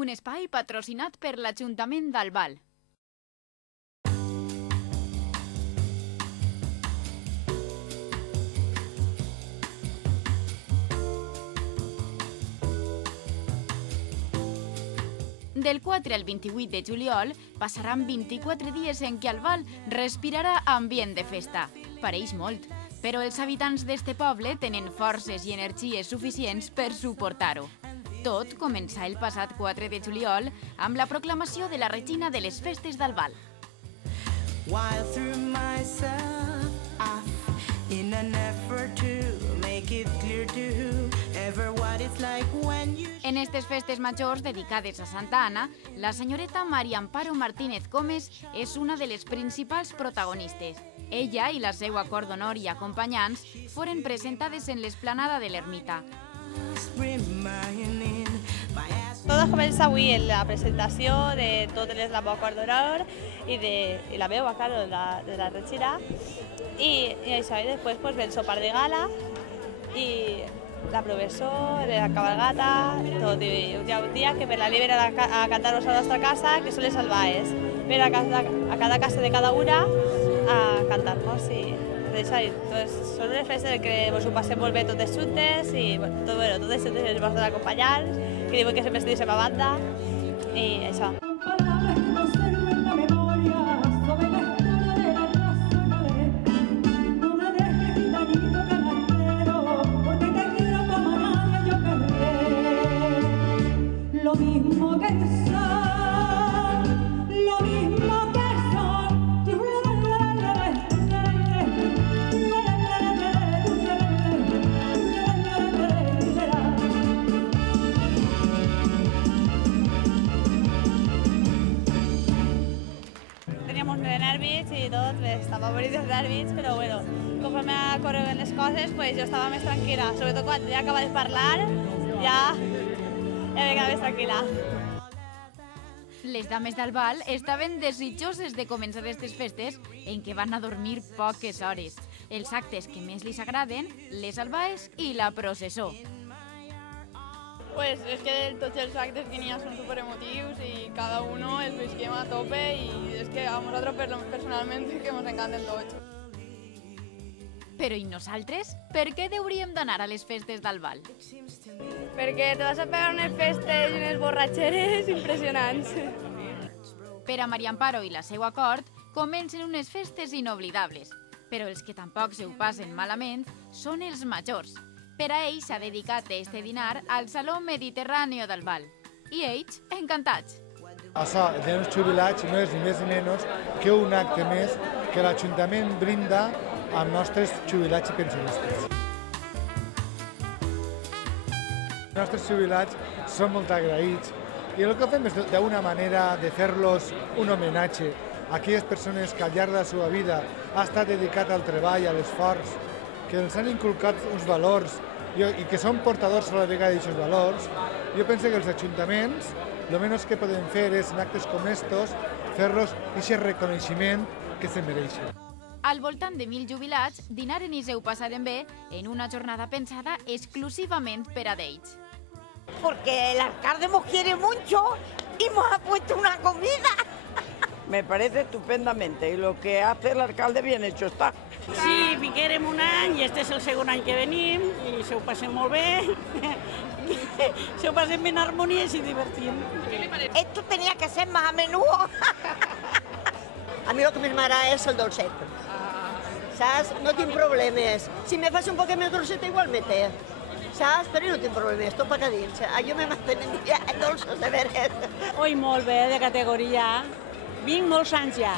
un espai patrocinat per l'Ajuntament d'Albal. Del 4 al 28 de juliol passaran 24 dies en què Albal respirarà ambient de festa. Pareix molt, però els habitants d'este poble tenen forces i energies suficients per suportar-ho. Tot començà el passat 4 de juliol amb la proclamació de la regina de les festes d'Albal. En aquestes festes majors dedicades a Santa Anna, la senyoreta Maria Amparo Martínez Gómez és una de les principals protagonistes. Ella i la seva cor d'honor i acompanyants foren presentades en l'esplanada de l'ermita. Tot comença avui en la presentació de totes les la cor d'honor i la meva, claro, de la regina. I això, i després ve el sopar de gala i la professó, la cabalgata, tot. I un dia que per la libera a cantar-nos a la nostra casa, que són les albaes. Ven a cada casa de cada una a cantar-nos i això. Són unes festes que ens ho passem molt bé totes juntes i totes juntes ens vostres acompanyants, que diuen que sempre estem a banda i això. I tot, estava morint dels nervis, però bueno, conforme correven les coses, jo estava més tranquil·la. Sobretot quan ja acaba de parlar, ja me quedava més tranquil·la. Les dames d'Albal estaven desitjoses de començar aquestes festes en què van a dormir poques hores. Els actes que més li agraden, les albaes i la processó. Pues és que tots els actes que n'hi ha són superemotius i cada uno els visquem a tope i és que a nosaltres personalment que ens encanten tots. Però i nosaltres? Per què hauríem d'anar a les festes d'Albal? Perquè te vas a pegar unes festes i unes borratxeres impressionants. Per a Maria Amparo i la seva cort comencen unes festes inoblidables, però els que tampoc se ho passen malament són els majors. Per a ells s'ha dedicat este dinar al Saló Mediterráneo d'Albal. I ells, encantats. Això, els nens jubilats no és ni més ni menys que un acte més que l'Ajuntament brinda als nostres jubilats i pensionistes. Els nostres jubilats són molt agraïts i el que fem és d'una manera de fer-los un homenatge a aquelles persones que al llarg de la seva vida ha estat dedicat al treball, a l'esforç, que ens han inculcat uns valors i que són portadors a la vegada d'aquests valors. Jo penso que els ajuntaments, el menys que podem fer és en actes com estos, fer-los aquest reconeixement que se mereixen. Al voltant de 1.000 jubilats dinaren i se ho passaren bé en una jornada pensada exclusivament per a ells. Porque el alcalde nos quiere mucho y nos ha puesto una comida. Me parece estupendamente y lo que hace el alcalde bien hecho está. Sí, vinguérem un any i este és el segon any que venim i se ho passem molt bé, se ho passem en harmonia i s'hi divertim. Esto tenía que ser más a menudo. A mi lo que més m'agrada és el dolcet. Saps? No tinc problemes. Si me fas un poc més dolcet igualmente. Saps? Però no tinc problemes, tot per a dins. Jo me manteniria dolços de veres. Oi, molt bé, de categoria. Vinc molts anys ja.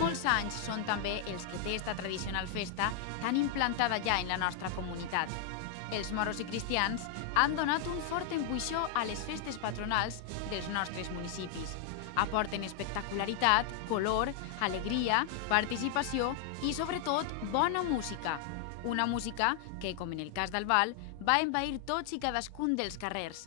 Molts anys són també els que té esta tradicional festa tan implantada ja en la nostra comunitat. Els moros i cristians han donat un fort empuixó a les festes patronals dels nostres municipis. Aporten espectacularitat, color, alegria, participació i, sobretot, bona música. Una música que, com en el cas d'Albal, va envair tots i cadascun dels carrers.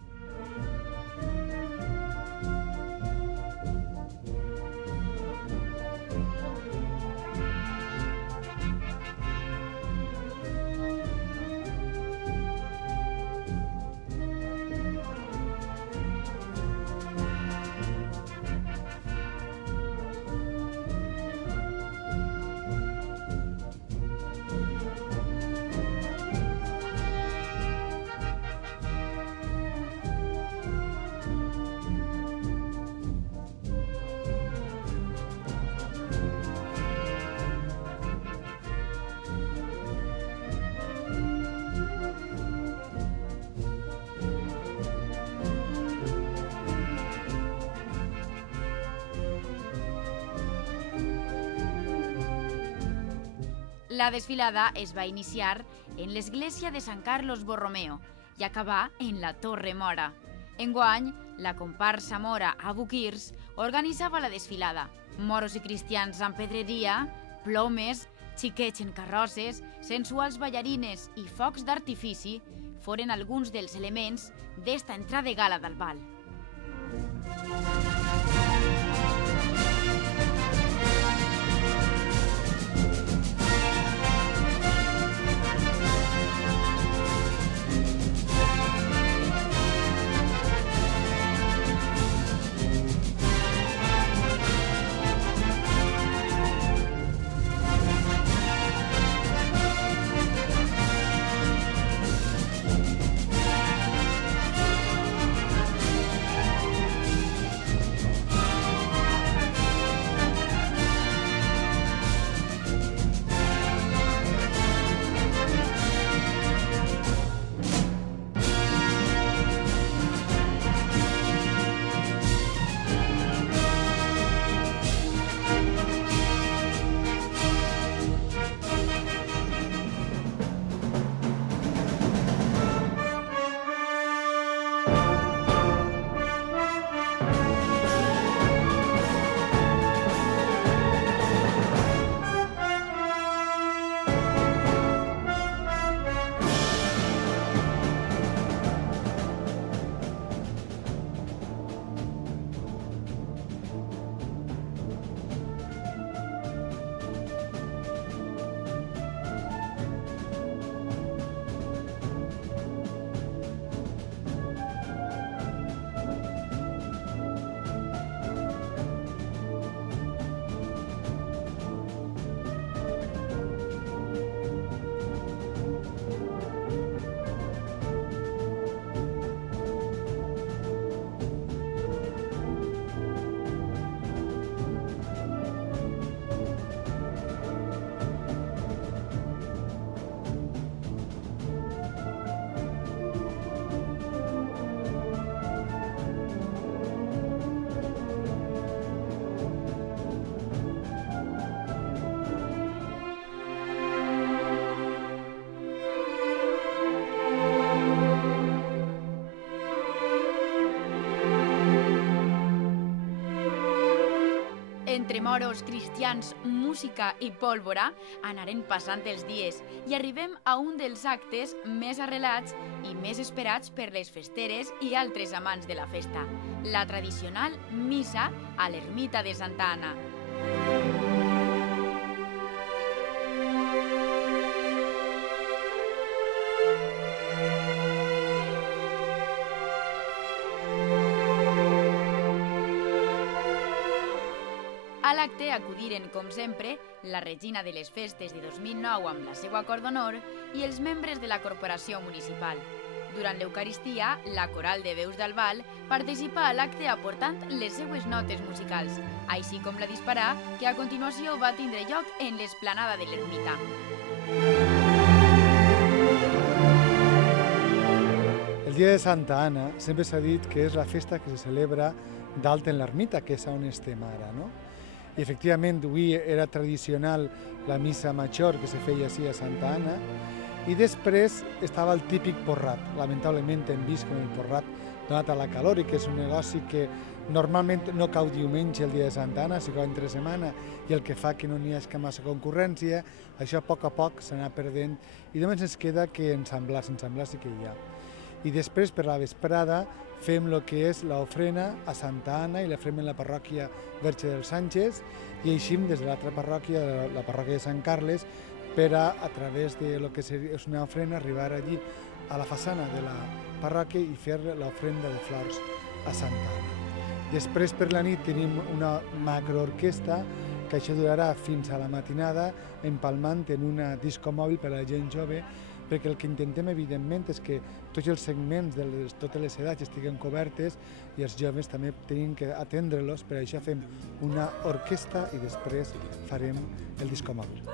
La desfilada es va iniciar en l'església de Sant Carlos Borromeo i acabar en la Torre Mora. Enguany, la comparsa mora Abu Quirs organitzava la desfilada. Moros i cristians amb pedreria, plomes, xiquets en carrosses, sensuals ballarines i focs d'artifici foren alguns dels elements d'esta entrada de gala del bal. Entre moros, cristians, música i pólvora anaren passant els dies i arribem a un dels actes més arrelats i més esperats per les festeres i altres amants de la festa, la tradicional missa a l'ermita de Santa Anna. A l'acte acudiren, com sempre, la regina de les festes de 2009 amb la seva cor d'honor i els membres de la corporació municipal. Durant l'Eucaristia, la coral de veus d'Albal participa a l'acte aportant les seues notes musicals, així com la disparà, que a continuació va tindre lloc en l'esplanada de l'ermita. El dia de Santa Anna sempre s'ha dit que és la festa que se celebra dalt en l'ermita, que és on estem ara, no? I efectivament, avui era tradicional la missa major que se feia així a Santa Anna i després estava el típic porrat. Lamentablement hem vist com el porrat, donat a la calor i que és un negoci que normalment no cau diumenge el dia de Santa Anna, sinó entre setmana, i el que fa que no n'hi hagi massa concurrència, això a poc s'anà perdent i només ens queda que ensamblar sí que hi ha. I després, per la vesprada, fem el que és l'ofrena a Santa Anna i la fem en la parròquia Verge dels Sánchez i eixim des de l'altra parròquia, la parròquia de Sant Carles, per a través de lo que és una ofrena, arribar allí a la façana de la parròquia i fer l'ofrenda de flors a Santa Anna. Després, per la nit, tenim una macroorquestra que això durarà fins a la matinada, empalmant en una disco mòbil per a la gent jove, perquè el que intentem, evidentment, és que tots els segments de totes les edats estiguen cobertes i els joves també tenim que atendre-los, per això fem una orquestra i després farem el disco mòbil.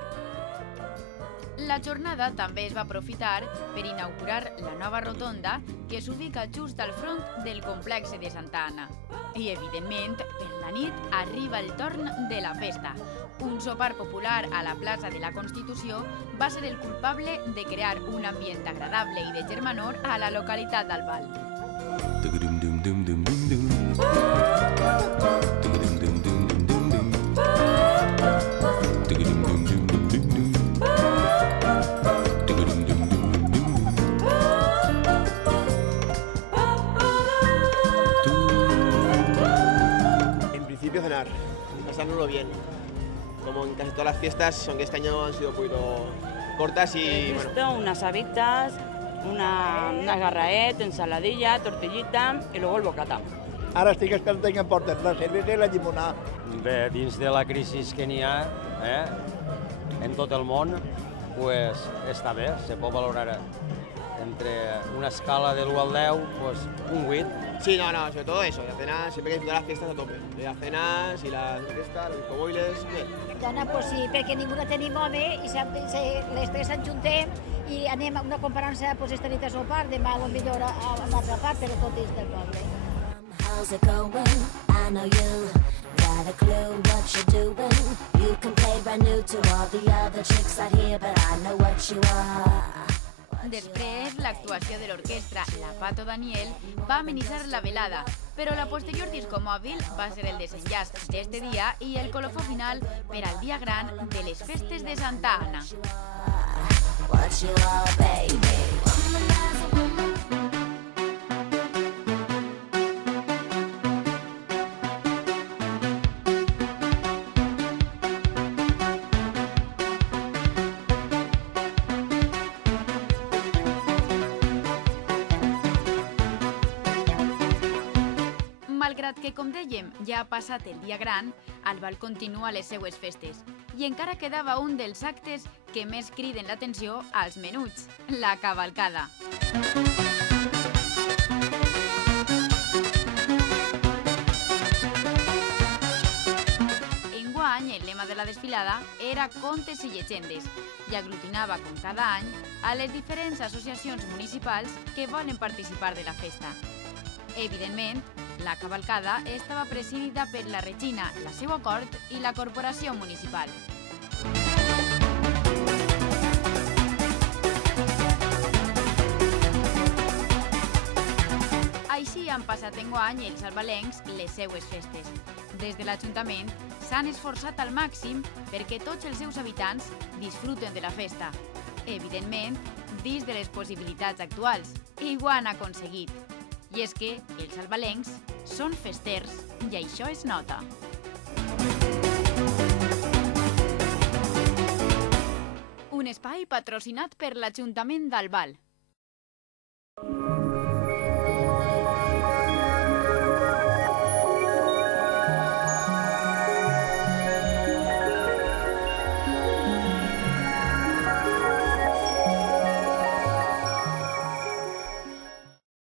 La jornada també es va aprofitar per inaugurar la nova rotonda que s'ubica just al front del complex de Santa Anna. I, evidentment, per la nit arriba el torn de la festa. Un sopar popular a la plaça de la Constitució va ser el culpable de crear un ambient agradable i de germanor a la localitat d'Albal. Cenar, pasárnoslo bien, como en casi todas las fiestas, aunque este año han sido un poquito cortas y He visto unas habitas, una garraet, ensaladilla, tortillita y luego el bocata. Ara estic esperant que em porten la cervesa i la llimonada. Bé, dins de la crisi que n'hi ha en tot el món, pues, està bé, se pot valorar entre una escala del 1 al 10, pues, un 8. Sí, no, sobre todo eso, la cena, siempre que disfrutar las fiestas a tope. Las cenas y las fiestas, los discoboiles, bien. Dona, pues sí, perquè ningú no tenim home i les tres ens juntem i anem a una comparança, pues esta nit a sopar, demà potser a una altra part, però tot és del poble. How's it going? I know you got a clue what you're doing. You can play brand new to all the other chicks out here, but I know what you are. Després, l'actuació de l'orquestra La Pato Daniel va amenitzar la velada, però la posterior disco mòbil va ser el desenllaç d'este dia i el colofó final per al dia gran de les festes de Santa Anna. Malgrat que, com dèiem, ja ha passat el dia gran, Albal continua les seues festes. I encara quedava un dels actes que més criden l'atenció als menuts, la cavalcada. Enguany, el lema de la desfilada era Contes i llegendes i aglutinava, com cada any, a les diferents associacions municipals que volen participar de la festa. Evidentment, la cavalcada estava presidida per la Regina, la seva cort i la corporació municipal. Així han passat enguany els albalencs les seues festes. Des de l'Ajuntament s'han esforçat al màxim perquè tots els seus habitants disfruten de la festa. Evidentment, dins de les possibilitats actuals, i ho han aconseguit. I és que els albalencs són festers i això es nota. Un espai patrocinat per l'Ajuntament d'Albal.